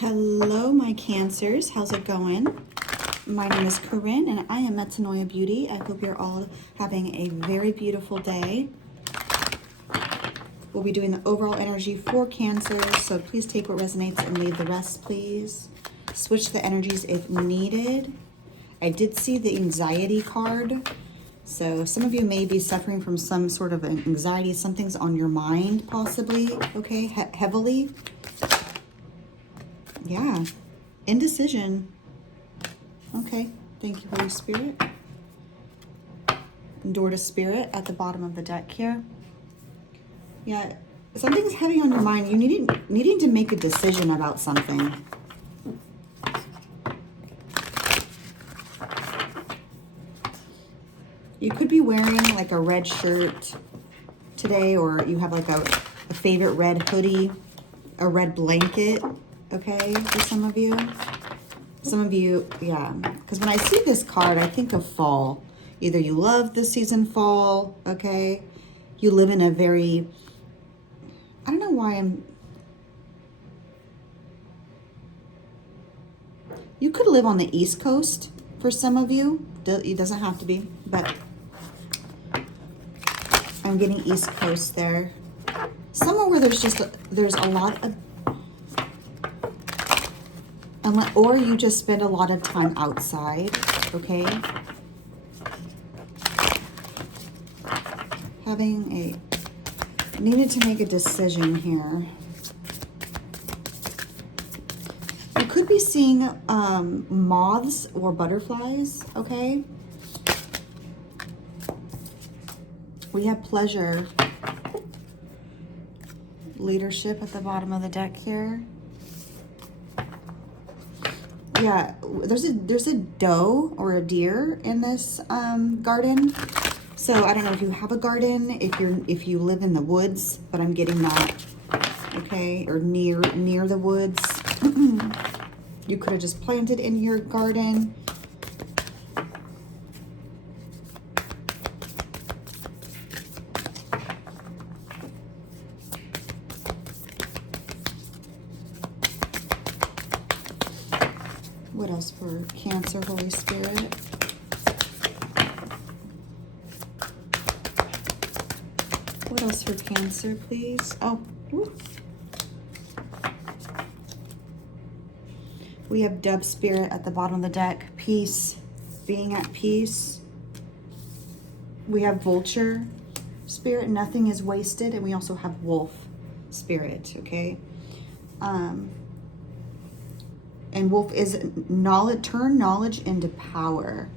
Hello, my Cancers. How's it going? My name is Corinne, and I am Metanoia Beauty. I hope you're all having a very beautiful day. We'll be doing the overall energy for Cancer, so please take what resonates and leave the rest, please. Switch the energies if needed. I did see the anxiety card, so some of you may be suffering from some sort of anxiety. Something's on your mind, possibly, okay, heavily. Yeah, indecision. Okay, thank you, Holy Spirit. Door to Spirit at the bottom of the deck here. Yeah, something's heavy on your mind. You needing to make a decision about something. You could be wearing like a red shirt today, or you have like a favorite red hoodie, a red blanket, okay, for some of you. Some of you, yeah, because when I see this card, I think of fall. Either you love the season fall, okay? You live in a very, I don't know why you could live on the East Coast for some of you. It doesn't have to be, but I'm getting East Coast there. Somewhere where there's a lot of, or you just spend a lot of time outside, okay? Needed to make a decision here. You could be seeing moths or butterflies, okay? We have pleasure. Leadership at the bottom of the deck here. Yeah, there's a doe or a deer in this garden. So I don't know if you have a garden, if you live in the woods, but I'm getting that, okay, or near the woods. You could have just planted in your garden. What else for Cancer, Holy Spirit? What else for Cancer, please? Oh, woo. We have Dove Spirit at the bottom of the deck. Peace, being at peace. We have Vulture Spirit, nothing is wasted. And we also have Wolf Spirit, okay? And Wolf is knowledge, turn knowledge into power.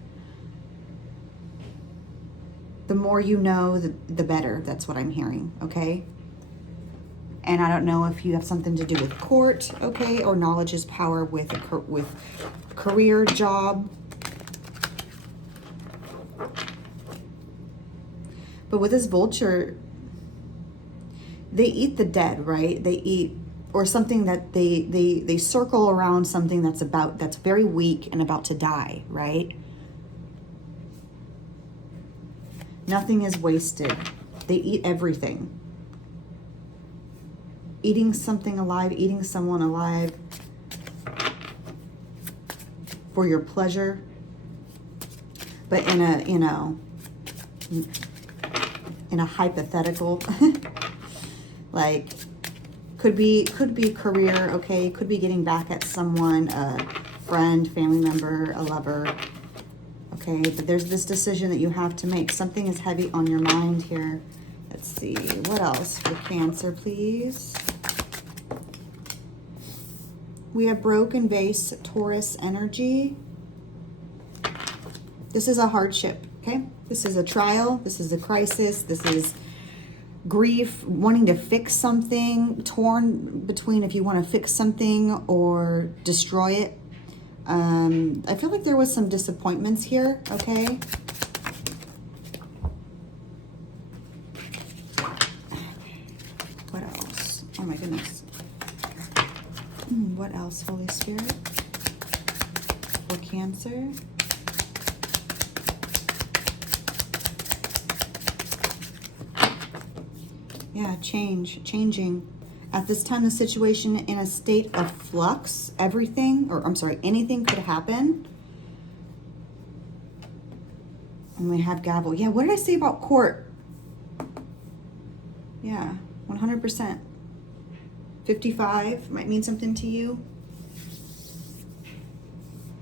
The more you know, the better. That's what I'm hearing, okay? And I don't know if you have something to do with court, okay? Or knowledge is power with career, job. But with this Vulture, they eat the dead, right? They eat, or something that they circle around something that's very weak and about to die, right? Nothing is wasted. They eat everything. Eating something alive, eating someone alive for your pleasure, but in a hypothetical, like could be career, okay? Could be getting back at someone, a friend, family member, a lover. Okay, but there's this decision that you have to make. Something is heavy on your mind here. Let's see, what else for Cancer, please? We have Broken Vase, Taurus energy. This is a hardship, okay? This is a trial. This is a crisis. This is grief, wanting to fix something, torn between if you want to fix something or destroy it. I feel like there was some disappointments here, okay? What else? Oh my goodness. What else, Holy Spirit? For Cancer? Yeah, changing. At this time, the situation in a state of flux. Everything, or I'm sorry, anything could happen. And we have gavel. Yeah, what did I say about court? Yeah, 100%. 55 might mean something to you.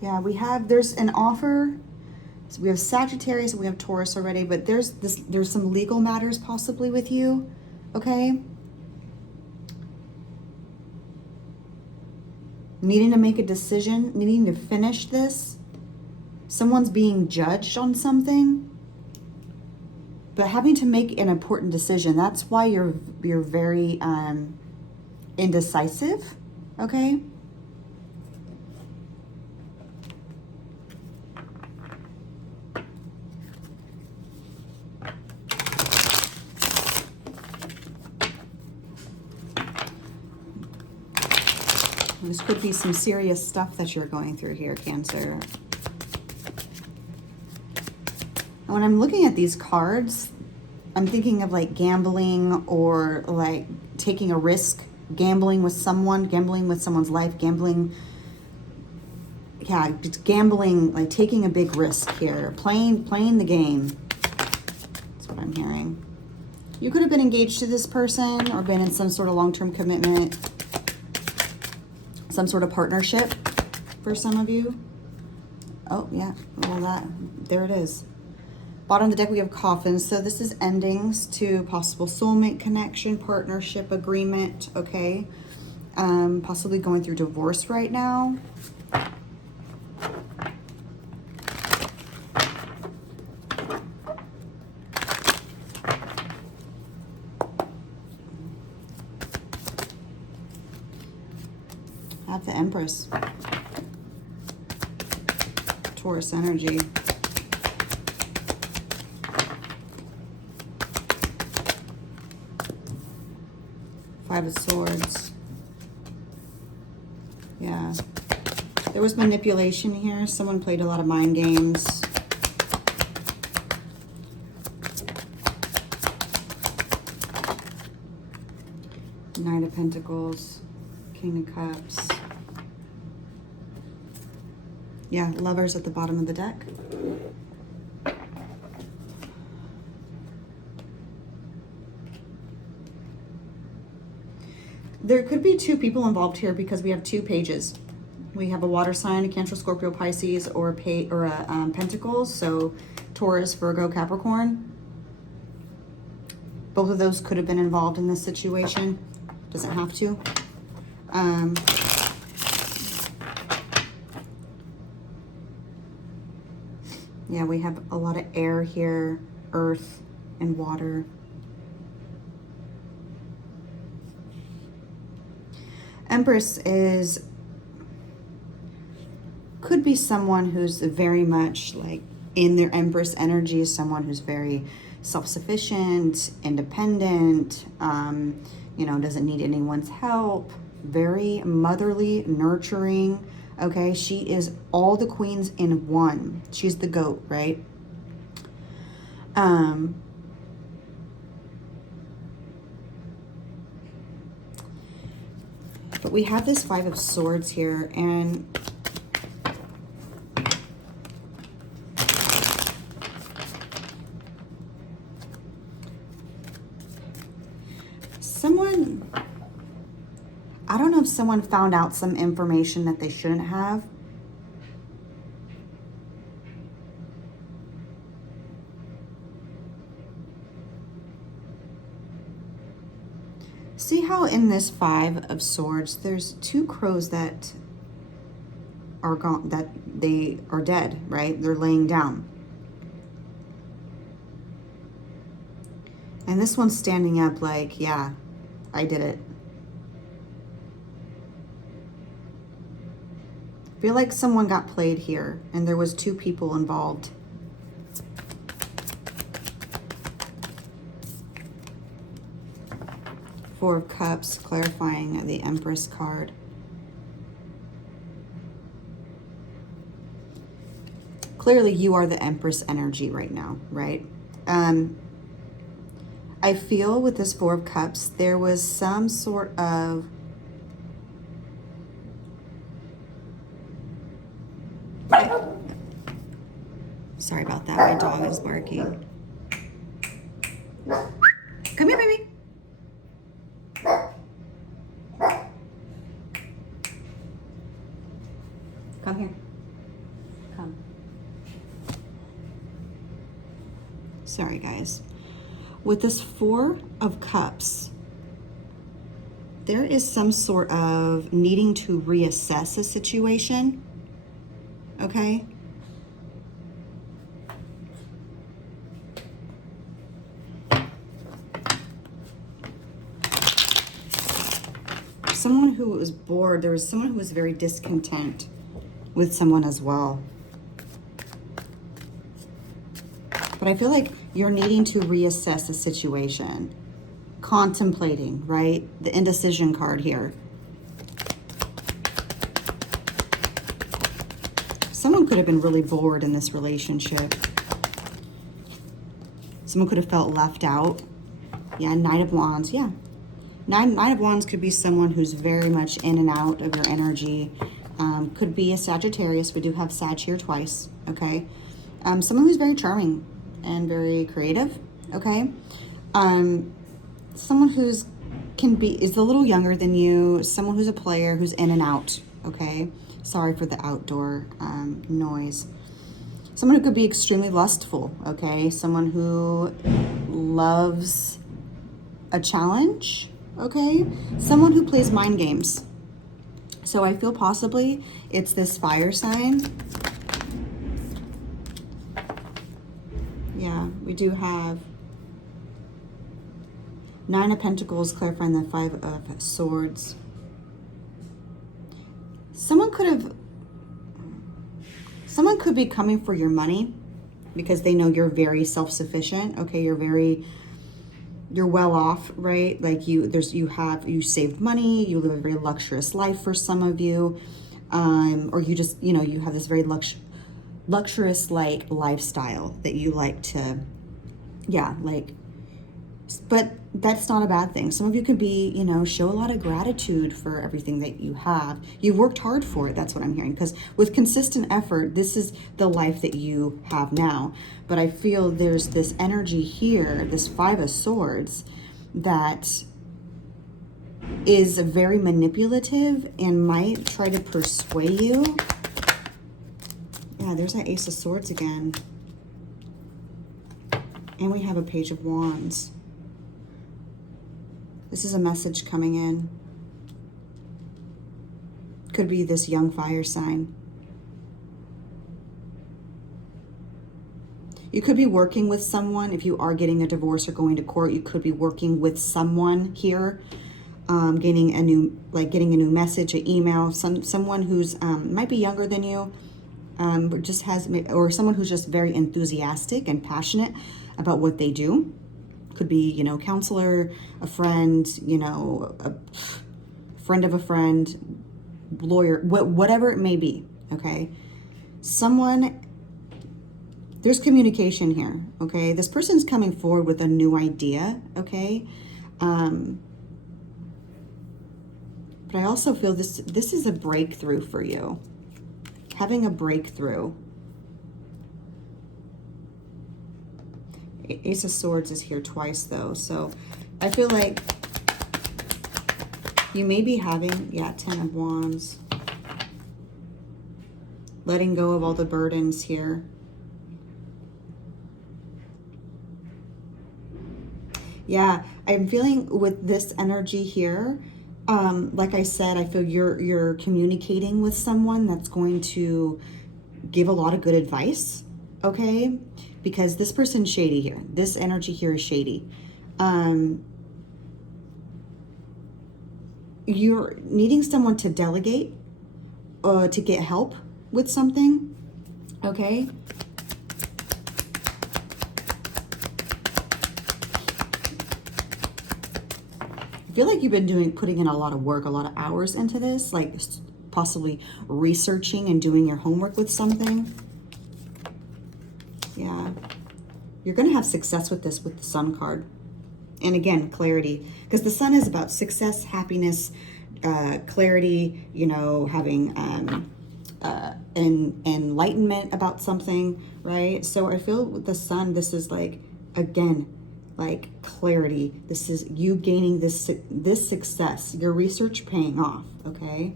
Yeah, there's an offer. So we have Sagittarius, we have Taurus already, but there's some legal matters possibly with you, okay? Needing to make a decision, needing to finish this. Someone's being judged on something, but having to make an important decision. That's why you're very indecisive, okay? This could be some serious stuff that you're going through here, Cancer. And when I'm looking at these cards, I'm thinking of like gambling or like taking a risk, gambling with someone's life, gambling. Yeah, it's gambling, like taking a big risk here, playing the game. That's what I'm hearing. You could have been engaged to this person or been in some sort of long-term commitment, some sort of partnership for some of you. Oh, yeah. Well, there it is. Bottom of the deck, we have coffins. So this is endings to possible soulmate connection, partnership, agreement, okay? Possibly going through divorce right now. I have the Empress. Taurus energy. Five of Swords. Yeah. There was manipulation here. Someone played a lot of mind games. Knight of Pentacles. King of Cups. Yeah, Lovers at the bottom of the deck. There could be two people involved here because we have two pages. We have a water sign, a Cancer, Scorpio, Pisces, or a Pentacles. So Taurus, Virgo, Capricorn. Both of those could have been involved in this situation. Doesn't have to. Yeah, we have a lot of air here, earth and water. Empress could be someone who's very much like in their Empress energy, someone who's very self-sufficient, independent, doesn't need anyone's help, very motherly, nurturing. Okay, she is all the queens in one. She's the goat, right? But we have this Five of Swords here, and I don't know if someone found out some information that they shouldn't have. See how in this Five of Swords, there's two crows that are gone, that they are dead, right? They're laying down. And this one's standing up like, yeah, I did it. I feel like someone got played here and there was two people involved. Four of Cups, clarifying the Empress card. Clearly you are the Empress energy right now, right? I feel with this Four of Cups, there was some sort of sorry about that. My dog is barking. Come here, baby. Come here. Come. Sorry, guys. With this Four of Cups, there is some sort of needing to reassess a situation, okay? Someone who was bored, there was someone who was very discontent with someone as well. But I feel like you're needing to reassess the situation. Contemplating, right? The indecision card here. Someone could have been really bored in this relationship. Someone could have felt left out. Yeah, Knight of Wands, yeah. Knight of Wands could be someone who's very much in and out of your energy. Could be a Sagittarius. We do have Sag here twice, okay? Someone who's very charming and very creative, okay? Someone who's is a little younger than you, someone who's a player, who's in and out, okay? Sorry for the outdoor noise. Someone who could be extremely lustful, okay? Someone who loves a challenge, okay? Someone who plays mind games. So I feel possibly it's this fire sign. Yeah, we do have Nine of Pentacles clarifying the Five of Swords. Someone could be coming for your money because they know you're very self-sufficient. Okay, you're well off, right? Like you saved money, you live a very luxurious life for some of you. Or you just, you have this very luxurious like lifestyle that you like to, but that's not a bad thing. Some of you could be, show a lot of gratitude for everything that you have. You've worked hard for it. That's what I'm hearing. Because with consistent effort, this is the life that you have now. But I feel there's this energy here, this Five of Swords, that is very manipulative and might try to persuade you. Yeah, there's that Ace of Swords again. And we have a Page of Wands. This is a message coming in. Could be this young fire sign. You could be working with someone. If you are getting a divorce or going to court, you could be working with someone here, getting a new message, an email, someone who's might be younger than you, or someone who's just very enthusiastic and passionate about what they do. Could be, counselor, a friend, a friend of a friend, lawyer, whatever it may be, okay? There's communication here, okay? This person's coming forward with a new idea, okay? But I also feel this is a breakthrough for you. Having a breakthrough. Ace of Swords is here twice though, so I feel like you may be having, Ten of Wands. Letting go of all the burdens here. Yeah, I'm feeling with this energy here, like I said, I feel you're communicating with someone that's going to give a lot of good advice, okay? Because this person's shady here. This energy here is shady. You're needing someone to delegate, to get help with something, okay? I feel like you've been putting in a lot of work, a lot of hours into this, like possibly researching and doing your homework with something. Yeah. You're going to have success with this with the Sun card. And again, clarity, because the sun is about success, happiness, clarity, you know, having an enlightenment about something, right? So I feel with the sun, this is like, again, like clarity. This is you gaining this success, your research paying off, okay?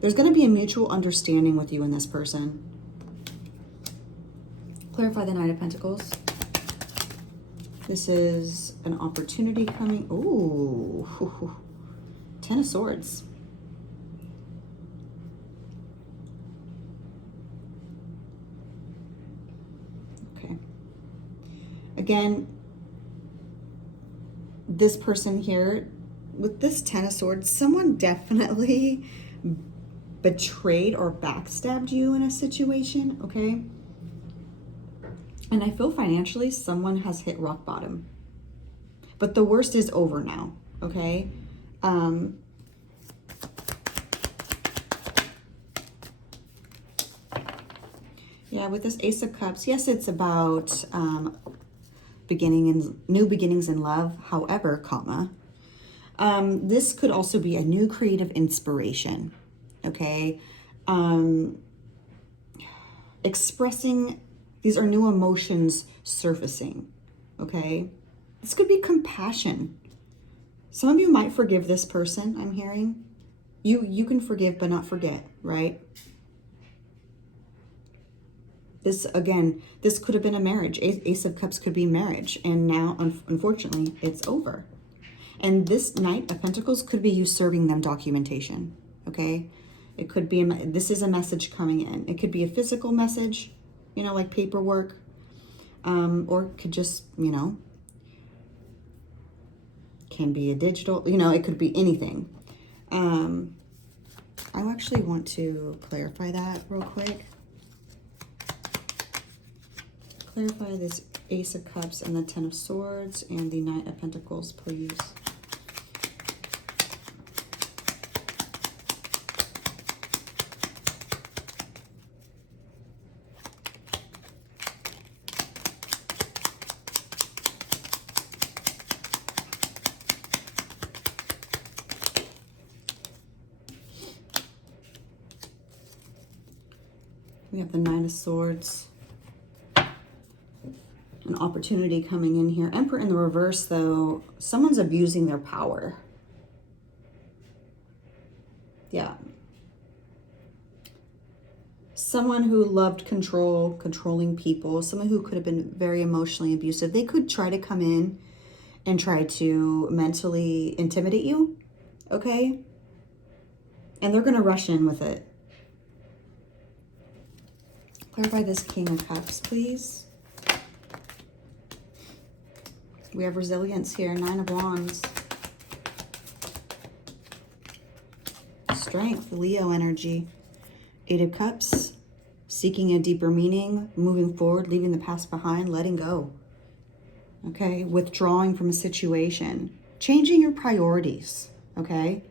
There's going to be a mutual understanding with you and this person. Clarify the Knight of Pentacles. This is an opportunity coming. Ooh, Ten of Swords. Okay. Again, this person here, with this Ten of Swords, someone definitely betrayed or backstabbed you in a situation, okay? And I feel financially someone has hit rock bottom. But the worst is over now, okay? Yeah, with this Ace of Cups, yes, it's about new beginnings in love. However, this could also be a new creative inspiration, okay? Expressing, these are new emotions surfacing, okay? This could be compassion. Some of you might forgive this person, I'm hearing. You can forgive but not forget, right? This, again, this could have been a marriage. Ace of Cups could be marriage. And now, unfortunately, it's over. And this Knight of Pentacles could be you serving them documentation, okay? It could be, this is a message coming in. It could be a physical message, you know, like paperwork. Or it could just, you know, can be a digital, you know, it could be anything. I actually want to clarify that real quick. Clarify this Ace of Cups and the Ten of Swords and the Knight of Pentacles, please. We have the Nine of Swords. An opportunity coming in here. Emperor in the reverse, though. Someone's abusing their power. Yeah. Someone who loved controlling people. Someone who could have been very emotionally abusive. They could try to come in and try to mentally intimidate you. Okay? And they're going to rush in with it. Clarify this King of Cups, please. We have resilience here, Nine of Wands. Strength, Leo energy. Eight of Cups, seeking a deeper meaning, moving forward, leaving the past behind, letting go. Okay, withdrawing from a situation, changing your priorities, okay?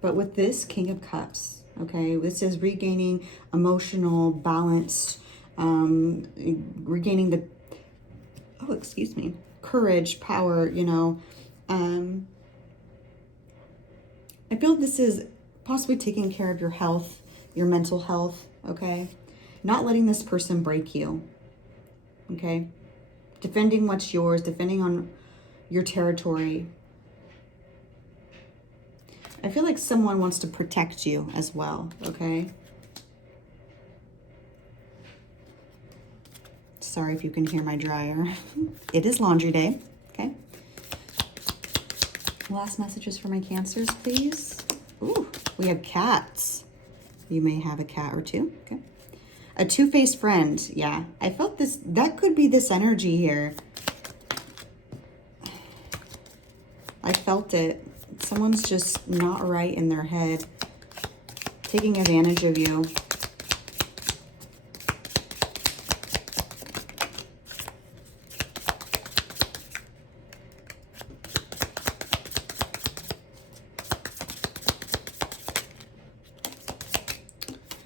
But with this King of Cups, okay, this is regaining emotional balance, regaining the, courage, power, you know. I feel this is possibly taking care of your health, your mental health, okay? Not letting this person break you, okay? Defending what's yours, defending on your territory. I feel like someone wants to protect you as well, okay? Sorry if you can hear my dryer. It is laundry day, okay? Last messages for my Cancers, please. Ooh, we have cats. You may have a cat or two, okay? A two-faced friend, yeah. I felt this, that could be this energy here. I felt it. Someone's just not right in their head, taking advantage of you.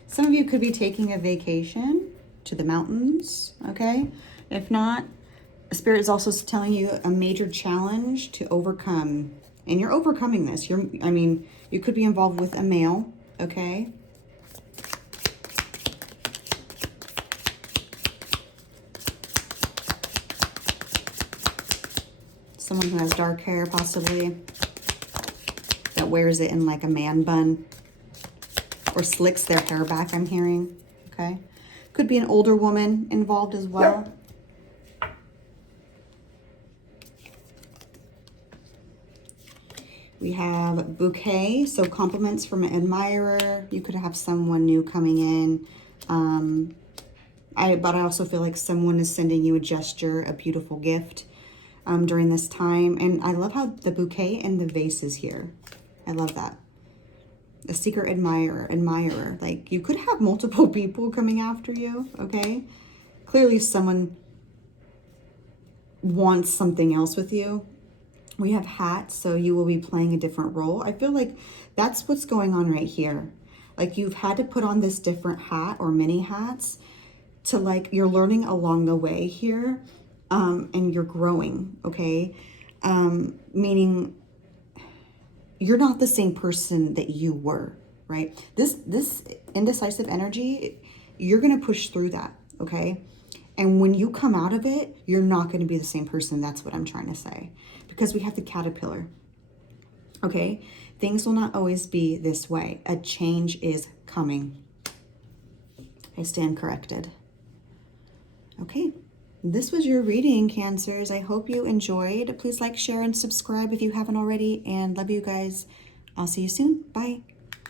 Some of you could be taking a vacation to the mountains, okay? If not, Spirit is also telling you a major challenge to overcome. And you're overcoming this. I mean, you could be involved with a male, okay? Someone who has dark hair, possibly, that wears it in like a man bun or slicks their hair back, I'm hearing, okay? Could be an older woman involved as well. We have bouquet, so compliments from an admirer. You could have someone new coming in. But I also feel like someone is sending you a gesture, a beautiful gift during this time. And I love how the bouquet and the vase is here. I love that. A secret admirer. Like, you could have multiple people coming after you, okay? Clearly someone wants something else with you. We have hats, so you will be playing a different role. I feel like that's what's going on right here. Like, you've had to put on this different hat or many hats to, like, you're learning along the way here, and you're growing, okay? Meaning you're not the same person that you were, right? This indecisive energy, you're going to push through that, okay? And when you come out of it, you're not going to be the same person. That's what I'm trying to say. Because we have the caterpillar, okay? Things will not always be this way. A change is coming. I stand corrected. Okay, this was your reading, Cancers. I hope you enjoyed. Please like, share, and subscribe if you haven't already. And love you guys. I'll see you soon. Bye.